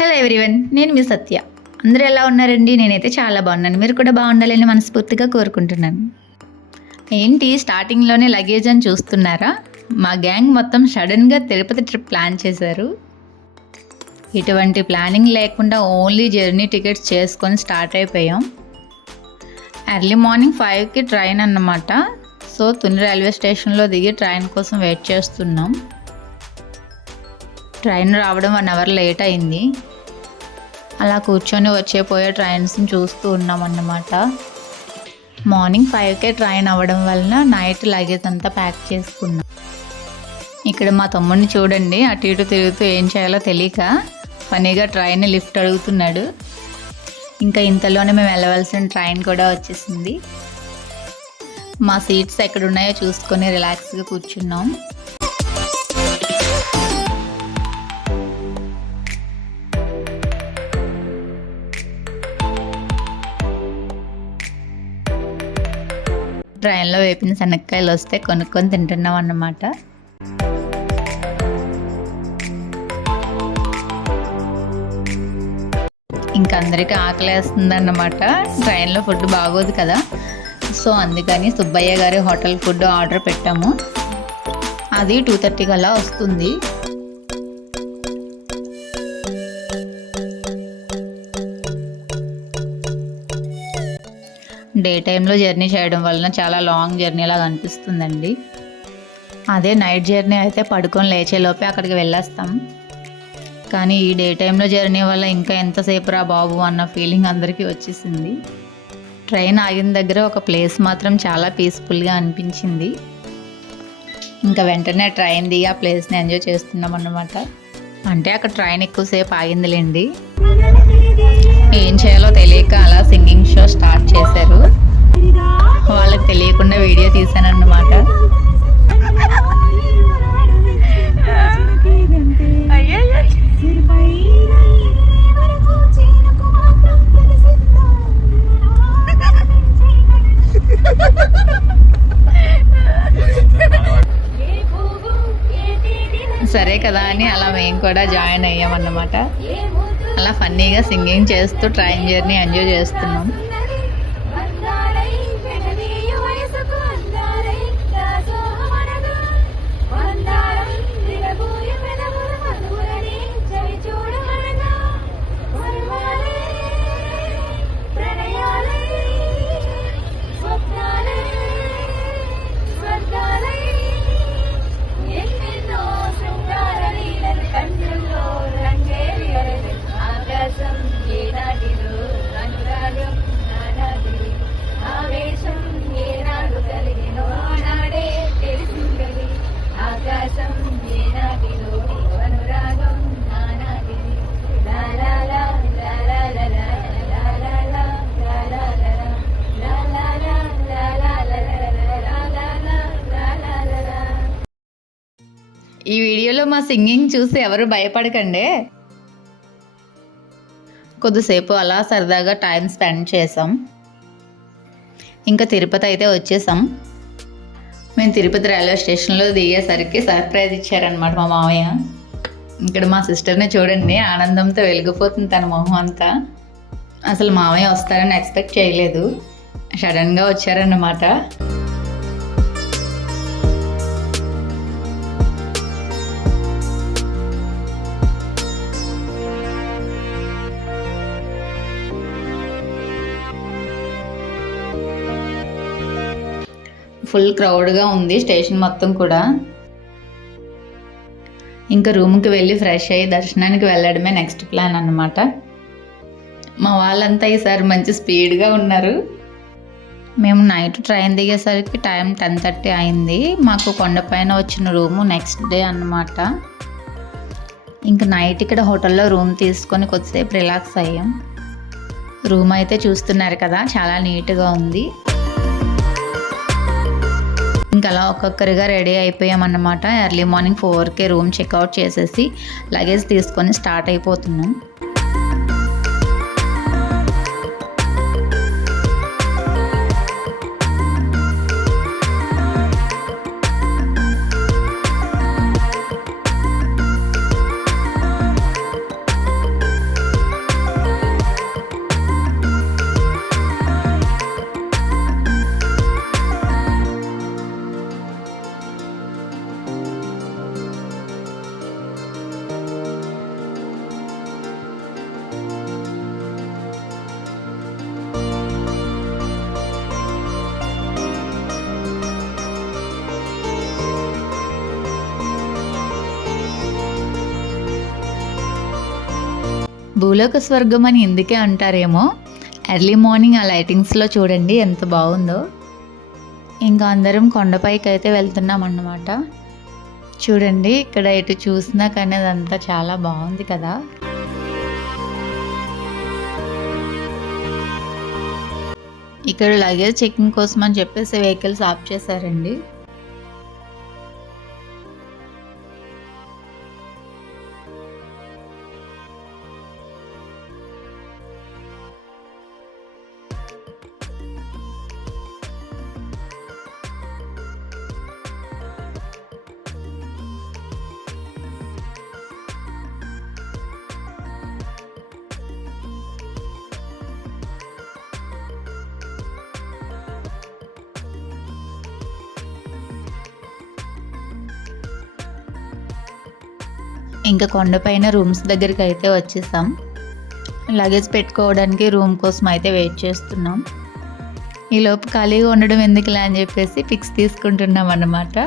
Hello everyone, నేను మీ సత్య. అందరూ ఎలా ఉన్నారండి? నేనైతే చాలా బాగున్నాను. మీరు కూడా బాగుండాలని మనస్ఫూర్తిగా కోరుకుంటున్నాను. ఏంటి స్టార్టింగ్లోనే లగేజ్ అని చూస్తున్నారా? మా గ్యాంగ్ మొత్తం సడన్గా తిరుపతి ట్రిప్ ప్లాన్ చేశారు. ఇటువంటి ప్లానింగ్ లేకుండా ఓన్లీ జర్నీ టికెట్స్ చేసుకొని స్టార్ట్ అయిపోయాం. ఎర్లీ మార్నింగ్ 5కి ట్రైన్ అన్నమాట. సో తుని రైల్వే స్టేషన్లో దిగి ట్రైన్ కోసం వెయిట్ చేస్తున్నాం. ట్రైన్ రావడం 1 అవర్ లేట్ అయింది. అలా కూర్చొని పోయే ట్రైన్స్ని చూస్తూ ఉన్నాం అన్నమాట. మార్నింగ్ 5కే ట్రైన్ అవ్వడం వలన నైట్ లగేజ్ అంతా ప్యాక్ చేసుకున్నాం. ఇక్కడ మా తమ్ముడిని చూడండి, అటు ఇటు తిరుగుతూ ఏం చేయాలో తెలియక ఫనీగా ట్రైన్ లిఫ్ట్ అడుగుతున్నాడు. ఇంకా ఇంతలోనే మేము వెళ్ళవలసిన ట్రైన్ కూడా వచ్చేసింది. మా సీట్స్ ఎక్కడున్నాయో చూసుకొని రిలాక్స్గా కూర్చున్నాం. ట్రైన్లో వేపిన శనక్కాయలు వస్తే కొనుక్కొని తింటున్నాం అన్నమాట. ఇంకా అందరికీ ఆకలి వేస్తుంది అన్నమాట. ట్రైన్లో ఫుడ్ బాగోదు కదా, సో అందుకని సుబ్బయ్య గారి హోటల్ ఫుడ్ ఆర్డర్ పెట్టాము. అది 2:30 కల్లా వస్తుంది. డే టైంలో జర్నీ చేయడం వలన చాలా లాంగ్ జర్నీ లాగా అనిపిస్తుందండి. అదే నైట్ జర్నీ అయితే పడుకొని లేచేలోపే అక్కడికి వెళ్ళేస్తాం. కానీ ఈ డే టైంలో జర్నీ వల్ల ఇంకా ఎంతసేపు రా బాబు అన్న ఫీలింగ్ అందరికీ వచ్చేసింది. ట్రైన్ ఆగిన దగ్గర ఒక ప్లేస్ మాత్రం చాలా పీస్ఫుల్గా అనిపించింది. ఇంకా వెంటనే ట్రైన్ దిగి ఆ ప్లేస్ని ఎంజాయ్ చేస్తున్నాం అన్నమాట. అంటే అక్కడ ట్రైన్ ఎక్కువసేపు ఆగిందిలేండి. ఏం చేయాలో తెలియక అలా సింగింగ్ షో స్టార్ట్ చేశారు. వాళ్ళకి తెలియకుండా వీడియో తీశానన్నమాట. సరే కదా అని అలా మేము కూడా జాయిన్ అయ్యామన్నమాట. అలా ఫన్నీగా సింగింగ్ చేస్తూ ట్రైన్ జర్నీ ఎంజాయ్ చేస్తున్నాం. ఈ వీడియోలో మా సింగింగ్ చూసి ఎవరు భయపడకండి. కొద్దిసేపు అలా సరదాగా టైం స్పెండ్ చేసాం. ఇంకా తిరుపతి అయితే వచ్చేసాం. మేము తిరుపతి రైల్వే స్టేషన్లో దిగేసరికి సర్ప్రైజ్ ఇచ్చారనమాట మా మామయ్య. ఇక్కడ మా సిస్టర్ని చూడండి, ఆనందంతో వెలిగిపోతుంది తన మొహం అంతా. అసలు మామయ్య వస్తారని ఎక్స్పెక్ట్ చేయలేదు, సడన్గా వచ్చారన్నమాట. ఫుల్ క్రౌడ్గా ఉంది స్టేషన్ మొత్తం కూడా. ఇంకా రూమ్కి వెళ్ళి ఫ్రెష్ అయ్యి దర్శనానికి వెళ్ళడమే నెక్స్ట్ ప్లాన్ అన్నమాట. మా వాళ్ళంతా ఈసారి మంచి స్పీడ్గా ఉన్నారు. మేము నైట్ ట్రైన్ దిగేసరికి టైం 10:30 అయింది. మాకు కొండపైన వచ్చిన రూము నెక్స్ట్ డే అన్నమాట. ఇంకా నైట్ ఇక్కడ హోటల్లో రూమ్ తీసుకొని కొద్దిసేపు రిలాక్స్ అయ్యాం. రూమ్ అయితే చూస్తున్నారు కదా, చాలా నీట్గా ఉంది. ఇంకా అలా ఒక్కొక్కరిగా రెడీ అయిపోయామన్నమాట. ఎర్లీ మార్నింగ్ 4కే రూమ్ చెక్అవుట్ చేసేసి లగేజ్ తీసుకొని స్టార్ట్ అయిపోతున్నాం. భూలోక స్వర్గం అని ఇందుకే అంటారేమో. ఎర్లీ మార్నింగ్ ఆ లైటింగ్స్లో చూడండి ఎంత బాగుందో. ఇంకా అందరం కొండపైకి అయితే వెళ్తున్నాం అన్నమాట. చూడండి ఇక్కడ ఎటు చూసినా కానీ అదంతా చాలా బాగుంది కదా. ఇక్కడ లగేజ్ చెకింగ్ కోసం అని చెప్పేసి వెహికల్స్ ఆఫ్ చేశారండి. ఇంకా కొండపైన రూమ్స్ దగ్గరికి అయితే వచ్చేసాం. లగేజ్ పెట్టుకోవడానికి రూమ్ కోసం అయితే వెయిట్ చేస్తున్నాం. ఈలోపు ఖాళీగా ఉండడం ఎందుకులే అని చెప్పేసి పిక్స్ తీసుకుంటున్నాం అన్నమాట.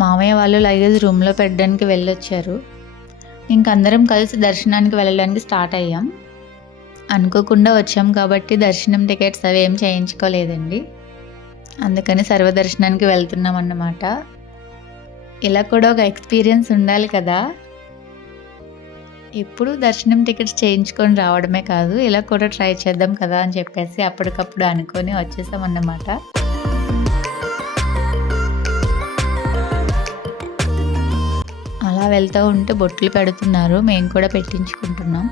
మామయ్య వాళ్ళు లగేజ్ రూమ్లో పెట్టడానికి వెళ్ళొచ్చారు. ఇంకందరం కలిసి దర్శనానికి వెళ్ళడానికి స్టార్ట్ అయ్యాం. అనుకోకుండా వచ్చాం కాబట్టి దర్శనం టికెట్స్ అవి ఏం చేయించుకోలేదండి. అందుకని సర్వదర్శనానికి వెళ్తున్నాం అన్నమాట. ఇలా కూడా ఒక ఎక్స్పీరియన్స్ ఉండాలి కదా. ఎప్పుడు దర్శనం టికెట్స్ చేయించుకొని రావడమే కాదు, ఇలా కూడా ట్రై చేద్దాం కదా అని చెప్పేసి అప్పటికప్పుడు అనుకొని వచ్చేసాం అన్నమాట. అలా వెళ్తూ ఉంటే బొట్లు పెడుతున్నారు, మేము కూడా పెట్టించుకుంటున్నాం.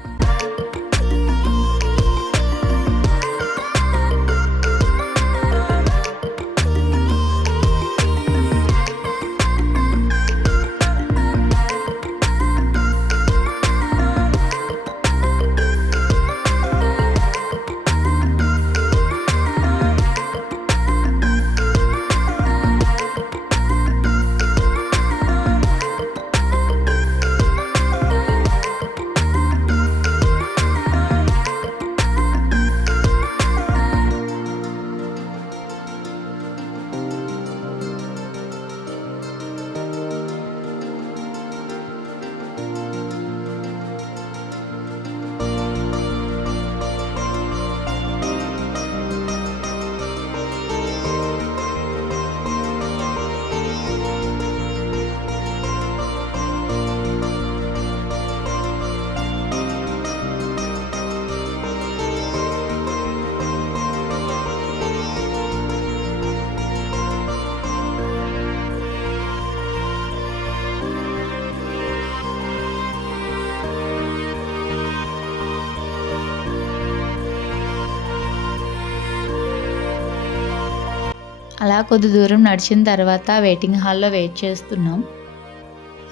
అలా కొద్ది దూరం నడిచిన తర్వాత వెయిటింగ్ హాల్లో వెయిట్ చేస్తున్నాం.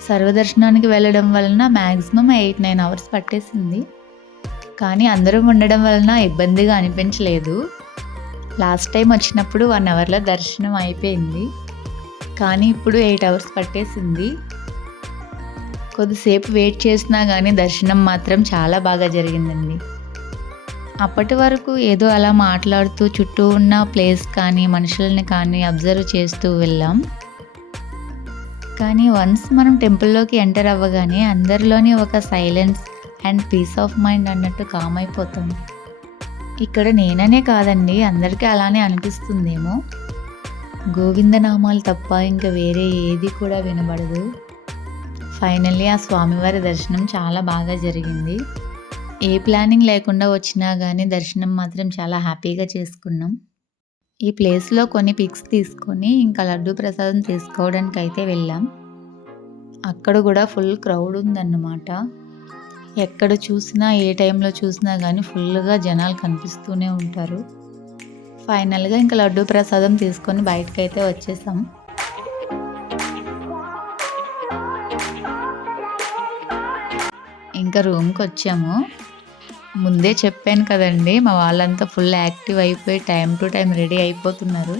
సర్వదర్శనానికి వెళ్ళడం వలన మ్యాక్సిమం 8-9 అవర్స్ పట్టేసింది. కానీ అందరం ఉండడం వలన ఇబ్బందిగా అనిపించలేదు. లాస్ట్ టైం వచ్చినప్పుడు 1 అవర్లో దర్శనం అయిపోయింది. కానీ ఇప్పుడు 8 అవర్స్ పట్టేసింది. కొద్దిసేపు వెయిట్ చేసినా కానీ దర్శనం మాత్రం చాలా బాగా జరిగిందండి. అప్పటి వరకు ఏదో అలా మాట్లాడుతూ చుట్టూ ఉన్న ప్లేస్ కానీ మనుషుల్ని కానీ అబ్జర్వ్ చేస్తూ వెళ్ళాం. కానీ వన్స్ మనం టెంపుల్లోకి ఎంటర్ అవ్వగానే అందరిలోని ఒక silence and peace of mind అన్నట్టు కామ్ అయిపోతాం. ఇక్కడ నేననే కాదండి, అందరికీ అలానే అనిపిస్తుందేమో. గోవిందనామాలు తప్ప ఇంకా వేరే ఏది కూడా వినబడదు. ఫైనల్లీ ఆ స్వామివారి దర్శనం చాలా బాగా జరిగింది. ఏ ప్లానింగ్ లేకుండా వచ్చినా కానీ దర్శనం మాత్రం చాలా హ్యాపీగా చేసుకున్నాం. ఈ ప్లేస్లో కొన్ని పిక్స్ తీసుకొని ఇంకా లడ్డూ ప్రసాదం తీసుకోవడానికి అయితే వెళ్ళాం. అక్కడ కూడా ఫుల్ క్రౌడ్ ఉందన్నమాట. ఎక్కడ చూసినా ఏ టైంలో చూసినా కానీ ఫుల్గా జనాలు కనిపిస్తూనే ఉంటారు. ఫైనల్గా ఇంకా లడ్డూ ప్రసాదం తీసుకొని బయటకైతే వచ్చేసాం. ఇంకా రూమ్కి వచ్చాము. ముందే చెప్పాను కదండి, మా వాళ్ళంతా ఫుల్ యాక్టివ్ అయిపోయి టైం టు టైం రెడీ అయిపోతున్నారు.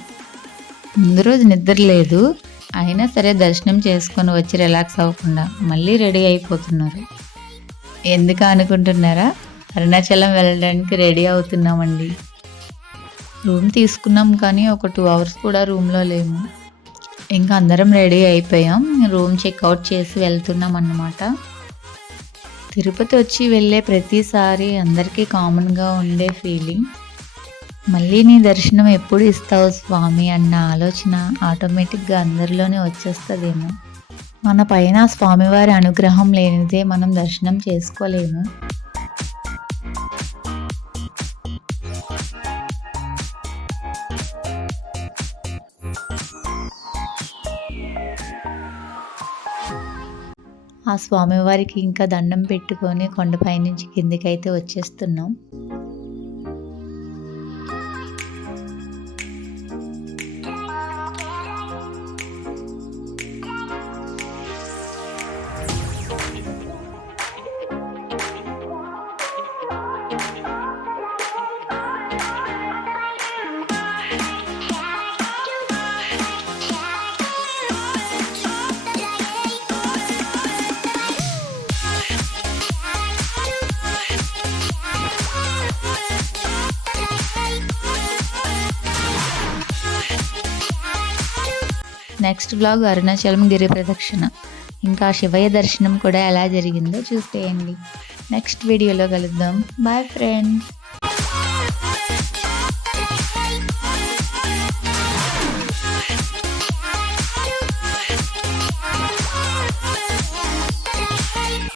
ముందు రోజు నిద్ర లేదు, అయినా సరే దర్శనం చేసుకొని వచ్చి రిలాక్స్ అవ్వకుండా మళ్ళీ రెడీ అయిపోతున్నారు. ఎందుకు అనుకుంటున్నారా? అరుణాచలం వెళ్ళడానికి రెడీ అవుతున్నామండి. రూమ్ తీసుకున్నాం కానీ ఒక 2 అవర్స్ కూడా రూమ్లో లేము. ఇంకా అందరం రెడీ అయిపోయాం. రూమ్ చెక్అవుట్ చేసి వెళ్తున్నాం అన్నమాట. తిరుపతి వచ్చి వెళ్ళే ప్రతిసారి అందరికీ కామన్గా ఉండే ఫీలింగ్, మళ్ళీ నీ దర్శనం ఎప్పుడు ఇస్తావు స్వామి అన్న ఆలోచన ఆటోమేటిక్గా అందరిలోనే వచ్చేస్తుందేమో. మన పైన స్వామివారి అనుగ్రహం లేనిదే మనం దర్శనం చేసుకోలేము. ఆ స్వామివారికి ఇంకా దండం పెట్టుకొని కొండపై నుంచి కిందికైతే వచ్చేస్తున్నాం. నెక్స్ట్ బ్లాగ్ అరుణాచలం గిరి ప్రదక్షిణ, ఇంకా శివయ్య దర్శనం కూడా ఎలా జరిగిందో చూసేయండి. నెక్స్ట్ వీడియోలో కలుద్దాం. Bye friends.